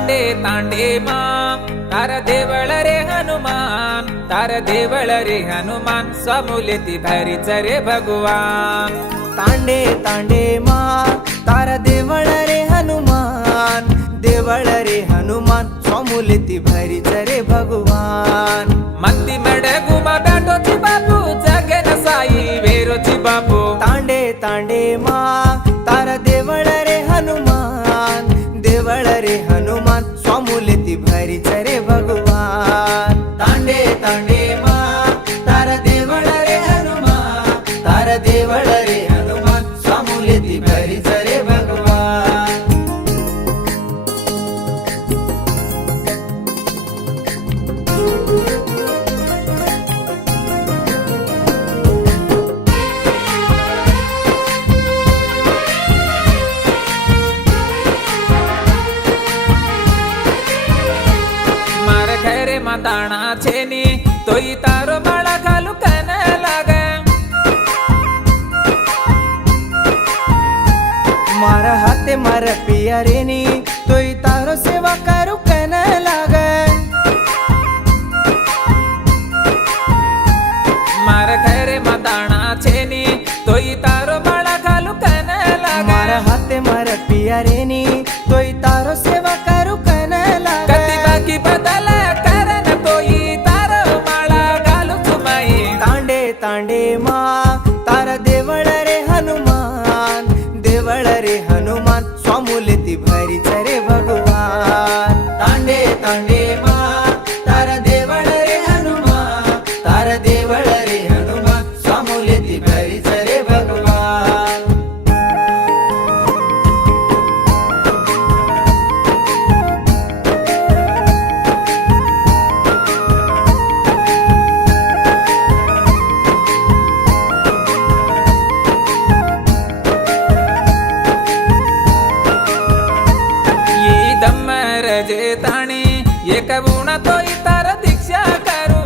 तांडे तांडे मां तार देवळ रे हनुमान, तार देवळ रे हनुमान, स्वामुलेती भारीच रे भगवान. तांडे तांडे मां तार देवळ रे हनुमान, देवळ रे हनुमान, स्वामुलेती भारीच रे भगवान. मंदी मडे गुमा बैठोची बापू, जगन साई वेरोची बापू. तांडे तांडे मां तार देवळ रे हनुमान, देवळ रे हनुमान, स्वामुलेती भारीच रे भगवान. तांडे तांडे मां तार देवळ रे हनुमान, तार देवळ रे हनुमान, स्वामुलेती भारीच रे भगवान. मार घरे माताणा छेनी तोई तारो माळा घालू कन लागे. मारा हाथे मार पिया रेनी तोई तारो सेवा करू कन लागे. मार घरे माताणा छेनी तोई तारो माळा घालू कन लागे. मारा हाथे मार पिया रेनी तोई तारो सेवा करू कन लागे. कती बाकी बदल करन तोई तारो माळा घालू तुमाई. तांडे तांडे मां तार देवळ रे हनुमान, देवळ रे हनुमान, स्वामुलेती भारीच रे भगवान. तांडे तांडे मां तार देवळ रे हनुमान, तार देवळ रे हनुमान, स्वामुलेती भारीच रे भगवान. ये दम्मर जे ताणी एक गुण तोई तार दीक्षा करू.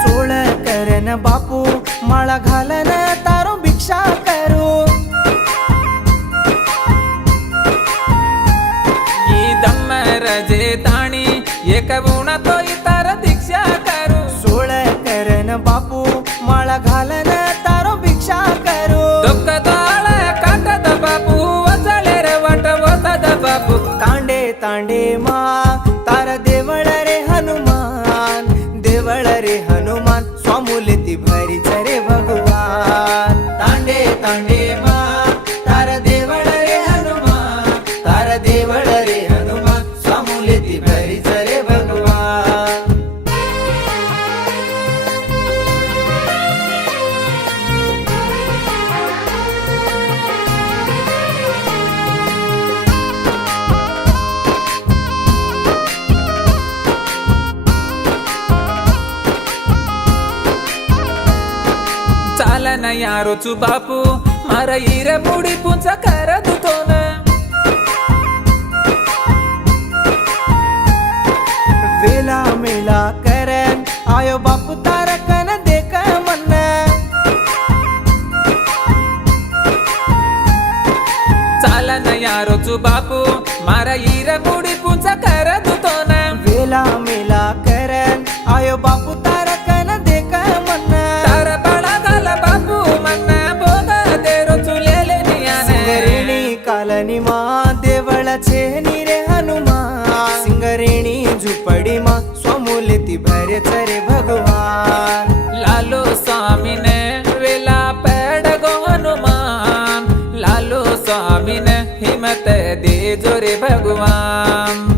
सोळ करन बापू माळा घालन तारो भिक्षा करू. ये दम्मर जे ताणी एक गुण तोई तार दीक्षा करू. सोळ करन बापू माळा घालन तारो भिक्षा करू. दुःख ताळ काटत बापू, वचले रे वाट वतद बापू. तांडे तांडे मां तार देवळ रे हनुमान, देवळ रे हनुमान, स्वामुलेती भारीच रे भगवान. तांडे तांडे मां तार देवळ रे हनुमान, तार देवळ रे हनुमान, स्वामुलेती भारीच रे भगवान. चालन यारोचू बापू मारा हिरे मुडी पुंच करत तो न. वेला मेला करन आयो बापू तारकन देख मन. चालन यारोचू बापू मारा हिरे मुडी पुंच करत तो न. वेला मेला करन आयो बापू तारकन देख मन. तार बळा घाल बापू मन बोग देरो चुलेले नियाने. सिंगरेणी कालनी मा देवळ छेनी रे हनुमान, सिंगरेणी झुपडी मा स्वामुलेती भारीच रे भगवान. लालो स्वामीने वेला पेड गो हनुमान, लालो स्वामीने हिम्मत दे जो रे भगवान.